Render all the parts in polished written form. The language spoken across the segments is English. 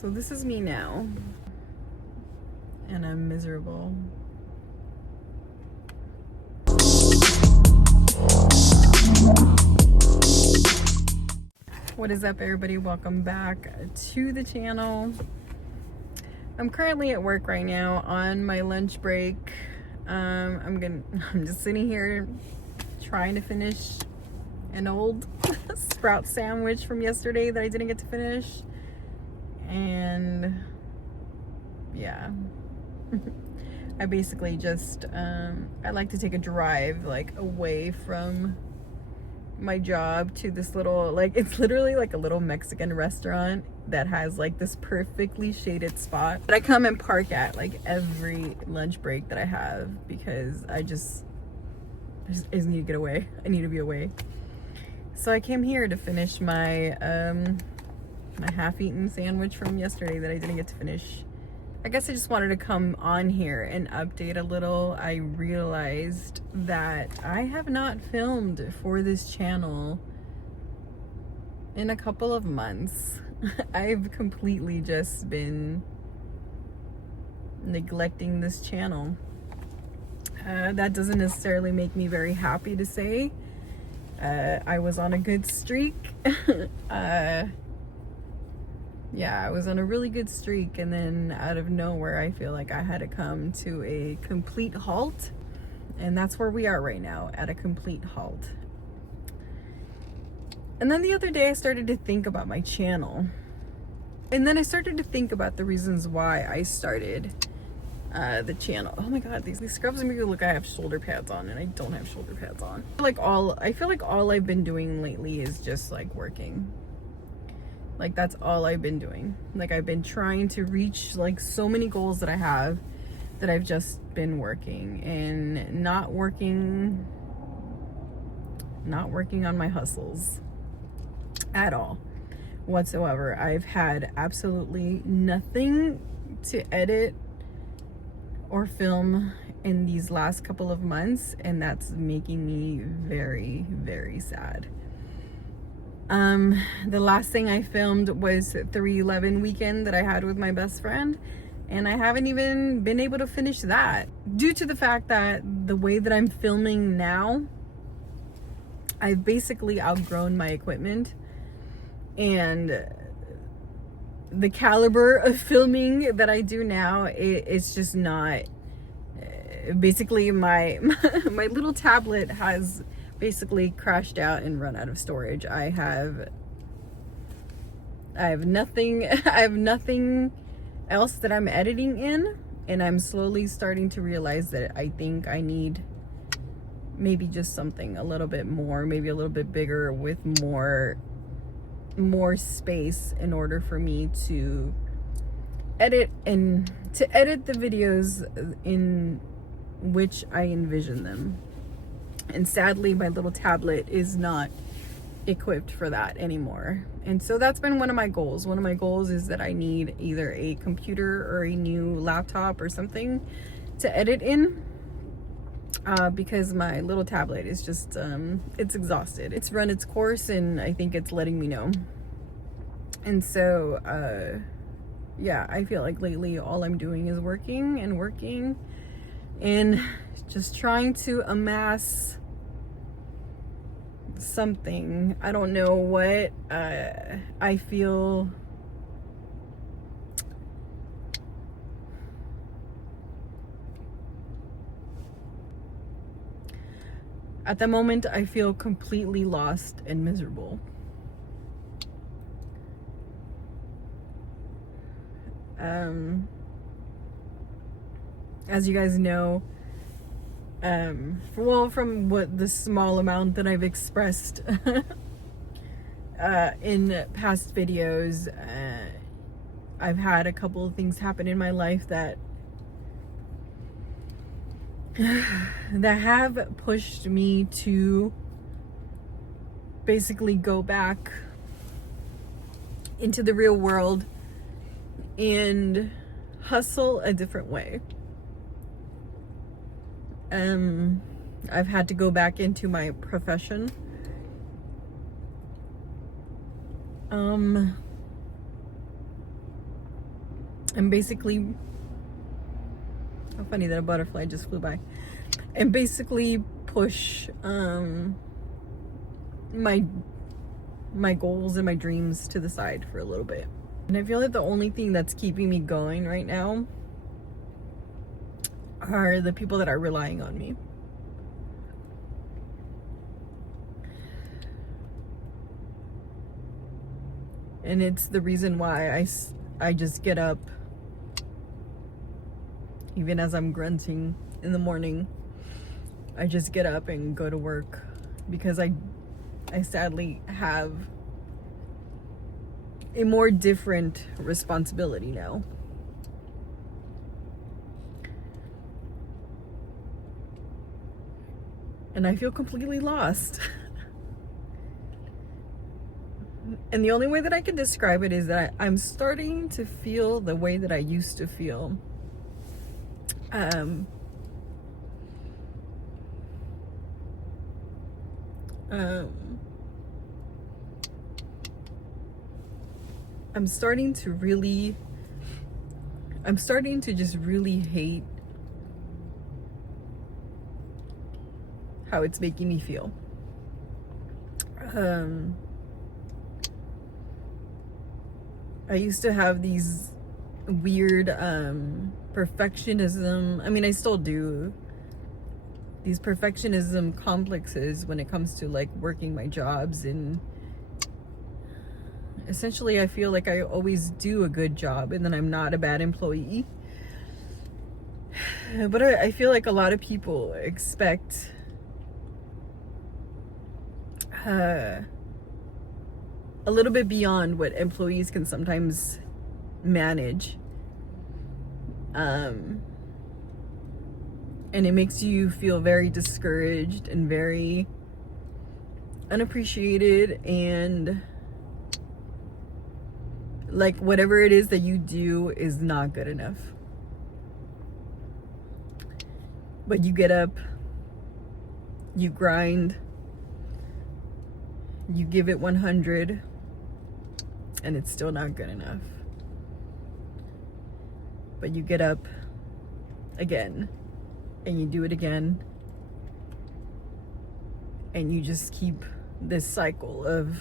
So this is me now, and I'm miserable. What is up, everybody? Welcome back to the channel. I'm currently at work right now on my lunch break. I'm just sitting here trying to finish an old Sprout sandwich from yesterday that I didn't get to finish. And yeah, I basically just I like to take a drive like away from my job to this little, like, it's literally like a little Mexican restaurant that has like this perfectly shaded spot that I come and park at like every lunch break that I have, because I just need to get away. I need to be away. So I came here to finish my my half-eaten sandwich from yesterday that I didn't get to finish. I guess I just wanted to come on here and update a little. I realized that I have not filmed for this channel in a couple of months. I've completely just been neglecting this channel. That doesn't necessarily make me very happy to say. I was on a good streak. Yeah, I was on a really good streak, and then out of nowhere I feel like I had to come to a complete halt, and that's where we are right now, at a complete halt. And then the other day I started to think about my channel, and then I started to think about the reasons why I started the channel. Oh my god, these scrubs make me look like I have shoulder pads on, and I don't have shoulder pads on. I feel like all I've been doing lately is just like working. Like, that's all I've been doing. Like, I've been trying to reach like so many goals that I have, that I've just been working and not working on my hustles at all whatsoever. I've had absolutely nothing to edit or film in these last couple of months, and that's making me very, very sad. The last thing I filmed was 3/11 weekend that I had with my best friend, and I haven't even been able to finish that due to the fact that the way that I'm filming now, I've basically outgrown my equipment, and the caliber of filming that I do now, it's just not. Basically my little tablet has basically crashed out and run out of storage. I have nothing I have nothing else that I'm editing in, and I'm slowly starting to realize that I think I need maybe just something a little bit more, maybe a little bit bigger, with more space in order for me to edit the videos in which I envision them. And sadly, my little tablet is not equipped for that anymore. And so that's been one of my goals. One of my goals is that I need either a computer or a new laptop or something to edit in, because my little tablet is just, it's exhausted. It's run its course, and I think it's letting me know. And so, yeah, I feel like lately all I'm doing is working and just trying to amass something. I don't know what. I feel at the moment I feel completely lost and miserable. As you guys know, from what the small amount that I've expressed in past videos, I've had a couple of things happen in my life that have pushed me to basically go back into the real world and hustle a different way. I've had to go back into my profession. and basically, how funny that a butterfly just flew by, and basically push my goals and my dreams to the side for a little bit. And I feel like the only thing that's keeping me going right now are the people that are relying on me. And it's the reason why I just get up, even as I'm grunting in the morning. I just get up and go to work because I sadly have a more different responsibility now. And I feel completely lost. And the only way that I can describe it is that I'm starting to feel the way that I used to feel. I'm starting to just really hate how it's making me feel. I used to have these weird perfectionism. I mean, I still do. These perfectionism complexes when it comes to like working my jobs, and essentially I feel like I always do a good job and then I'm not a bad employee. But I feel like a lot of people expect a little bit beyond what employees can sometimes manage. And it makes you feel very discouraged and very unappreciated, and like whatever it is that you do is not good enough. But you get up, you grind, you give it 100, and it's still not good enough. But you get up again, and you do it again, and you just keep this cycle of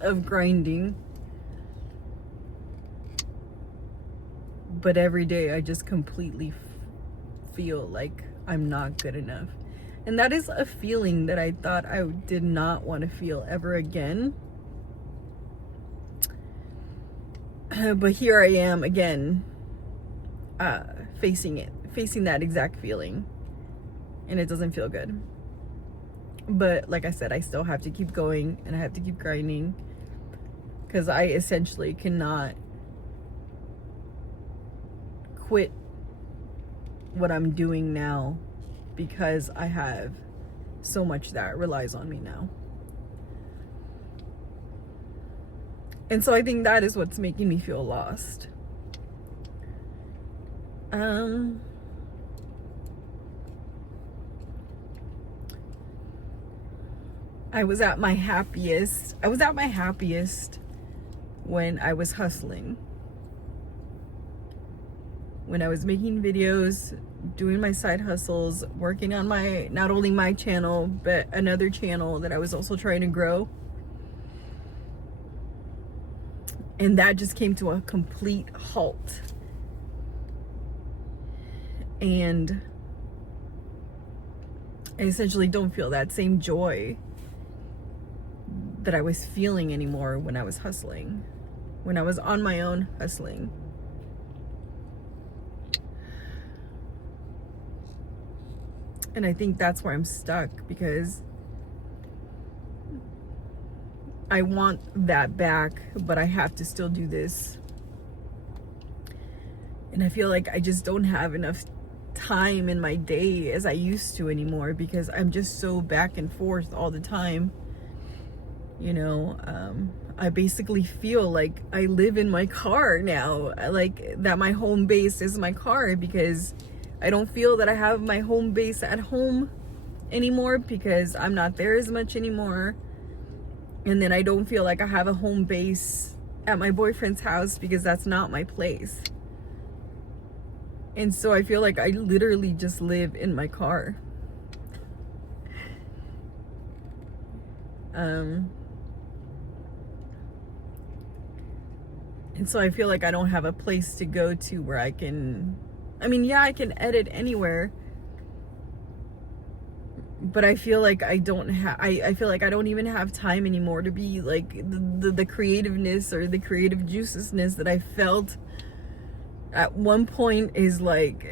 of grinding. But every day I just completely feel like I'm not good enough. And that is a feeling that I thought I did not want to feel ever again. But here I am again, facing that exact feeling, and it doesn't feel good. But like I said, I still have to keep going, and I have to keep grinding, because I essentially cannot quit what I'm doing now because I have so much that relies on me now. And so I think that is what's making me feel lost. I was at my happiest when I was hustling. When I was making videos, doing my side hustles, working on not only my channel, but another channel that I was also trying to grow. And that just came to a complete halt. And I essentially don't feel that same joy that I was feeling anymore when I was hustling, when I was on my own hustling. And I think that's where I'm stuck, because I want that back, but I have to still do this. And I feel like I just don't have enough time in my day as I used to anymore, because I'm just so back and forth all the time. You know, I basically feel like I live in my car now, like that my home base is my car, because I don't feel that I have my home base at home anymore, because I'm not there as much anymore. And then I don't feel like I have a home base at my boyfriend's house, because that's not my place. And so I feel like I literally just live in my car. And so I feel like I don't have a place to go to where I can, I mean, yeah, I can edit anywhere, but I feel like I don't have, I feel like I don't even have time anymore to be like the creativeness or the creative juiciousness that I felt at one point is like,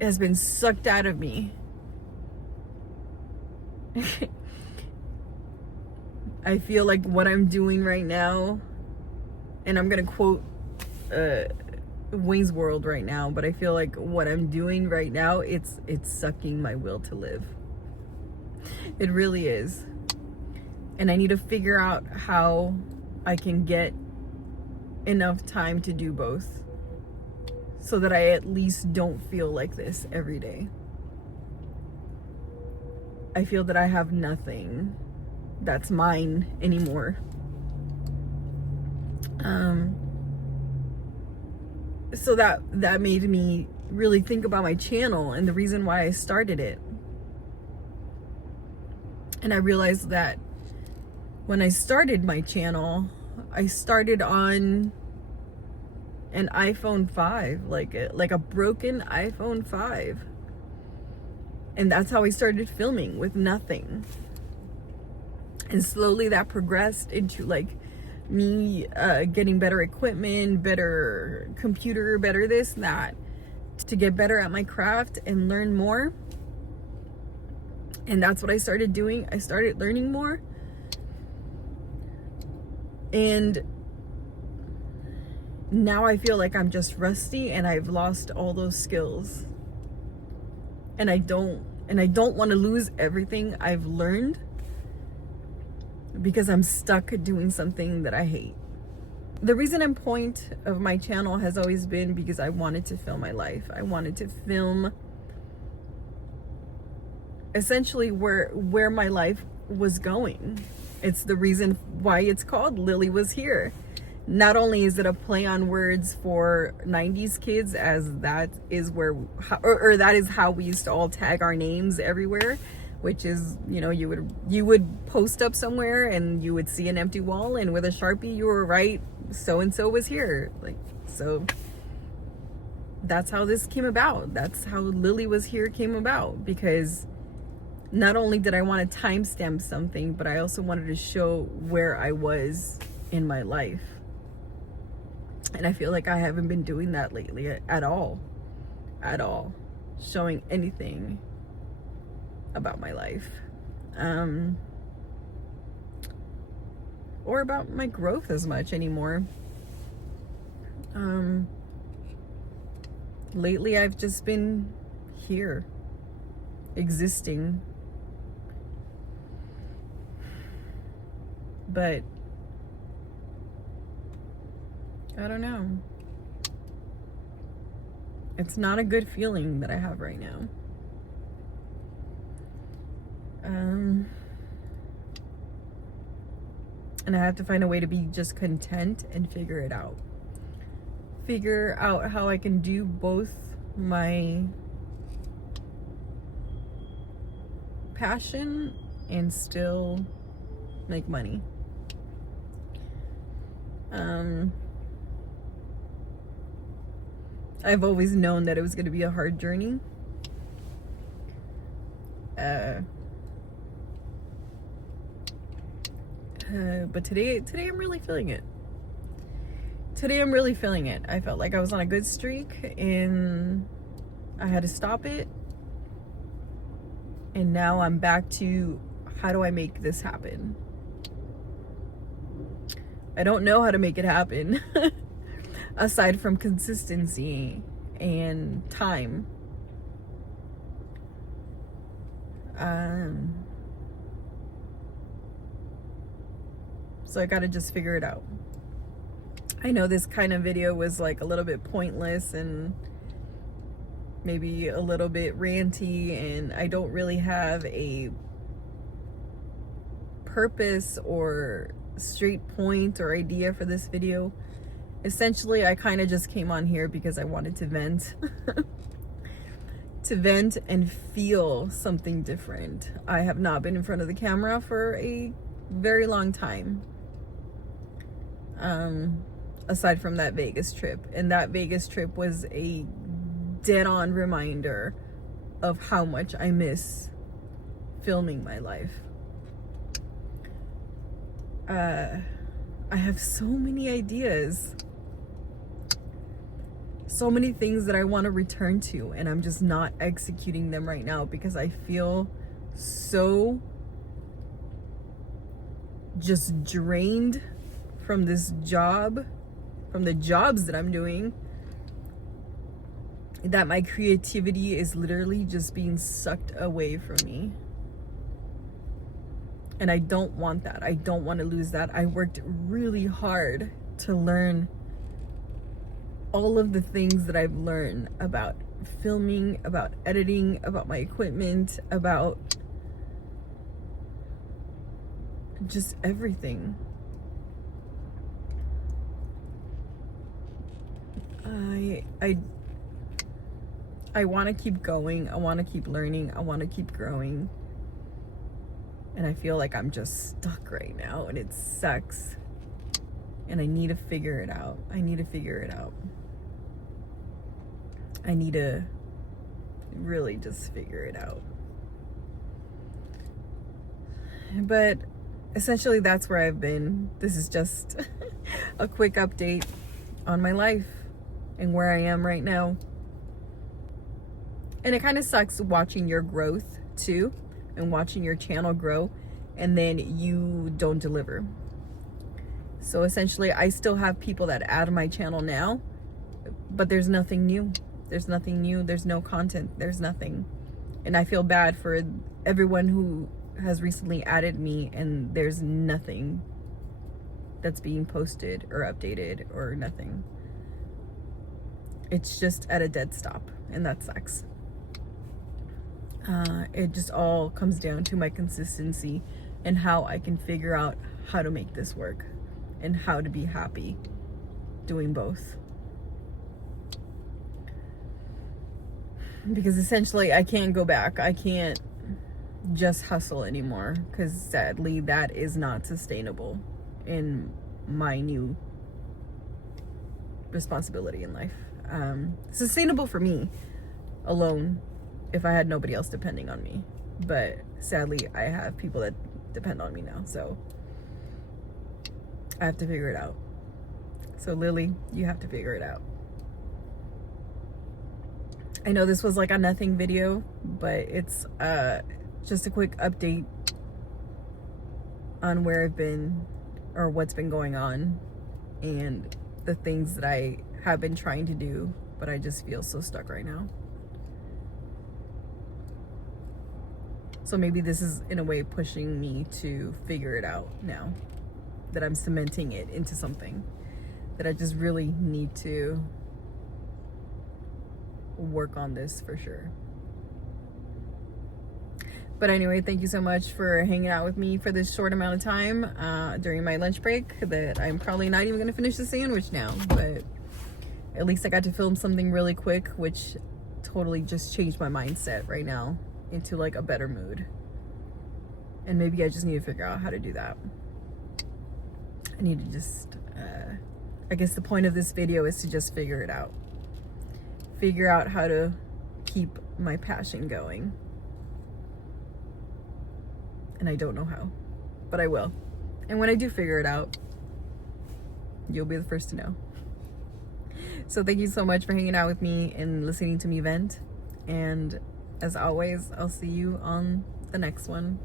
has been sucked out of me. I feel like what I'm doing right now, and I'm gonna quote Wayne's World right now, but I feel like what I'm doing right now, it's sucking my will to live. It really is. And I need to figure out how I can get enough time to do both, so that I at least don't feel like this every day. I feel that I have nothing that's mine anymore. So that made me really think about my channel and the reason why I started it. And I realized that when I started my channel, I started on an iPhone 5, like a broken iPhone 5. And that's how I started filming, with nothing. And slowly that progressed into like me getting better equipment, better computer, better this and that, to get better at my craft and learn more. And that's what I started doing. I started learning more. And now I feel like I'm just rusty and I've lost all those skills. And I don't want to lose everything I've learned, because I'm stuck doing something that I hate. The reason and point of my channel has always been because I wanted to film my life. I wanted to film essentially where my life was going. It's the reason why it's called Lily Was Here. Not only is it a play on words for 90s kids, as that is where, or that is how we used to all tag our names everywhere, which is, you know, you would post up somewhere and you would see an empty wall, and with a Sharpie you were right, so and so was here. Like, so that's how this came about. That's how Lily Was Here came about, because not only did I want to timestamp something, but I also wanted to show where I was in my life. And I feel like I haven't been doing that lately at all, showing anything about my life, or about my growth as much anymore. Lately I've just been here, existing, but I don't know. It's not a good feeling that I have right now. And I have to find a way to be just content and figure it out. Figure out how I can do both my passion and still make money. I've always known that it was going to be a hard journey. But today I'm really feeling it. Today I'm really feeling it. I felt like I was on a good streak and I had to stop it. And now I'm back to, how do I make this happen? I don't know how to make it happen aside from consistency and time. So I gotta just figure it out. I know this kind of video was like a little bit pointless and maybe a little bit ranty, and I don't really have a purpose or straight point or idea for this video. essentially I kind of just came on here because I wanted to vent. To vent and feel something different. I have not been in front of the camera for a very long time. Aside from that Vegas trip. And that Vegas trip was a dead-on reminder of how much I miss filming my life. I have so many ideas. So many things that I want to return to, and I'm just not executing them right now because I feel so just drained from this job, from the jobs that I'm doing, that my creativity is literally just being sucked away from me. And I don't want that. I don't want to lose that. I worked really hard to learn all of the things that I've learned about filming, about editing, about my equipment, about just everything. I want to keep going. I want to keep learning. I want to keep growing. And I feel like I'm just stuck right now, and it sucks. And I need to figure it out. I need to figure it out. I need to really just figure it out. But essentially that's where I've been. This is just a quick update on my life and where I am right now. And it kind of sucks watching your growth too, and watching your channel grow, and then you don't deliver. So essentially I still have people that add my channel now, but there's nothing new. There's nothing new. There's no content. There's nothing. And I feel bad for everyone who has recently added me and there's nothing that's being posted or updated or nothing. It's just at a dead stop, and that sucks. It just all comes down to my consistency and how I can figure out how to make this work and how to be happy doing both. Because essentially I can't go back. I can't just hustle anymore, because sadly that is not sustainable in my new responsibility in life. Sustainable for me alone if I had nobody else depending on me, but sadly I have people that depend on me now, so I have to figure it out. So Lily, you have to figure it out. I know this was like a nothing video, but it's just a quick update on where I've been or what's been going on and the things that I have been trying to do, but I just feel so stuck right now. So maybe this is in a way pushing me to figure it out now that I'm cementing it into something that I just really need to work on this for sure. But anyway, thank you so much for hanging out with me for this short amount of time during my lunch break that I'm probably not even gonna finish the sandwich now, but at least I got to film something really quick, which totally just changed my mindset right now into like a better mood. And maybe I just need to figure out how to do that. I need to just I guess the point of this video is to just figure it out. Figure out how to keep my passion going. And I don't know how, but I will. And when I do figure it out, you'll be the first to know. So thank you so much for hanging out with me and listening to me vent. And as always, I'll see you on the next one.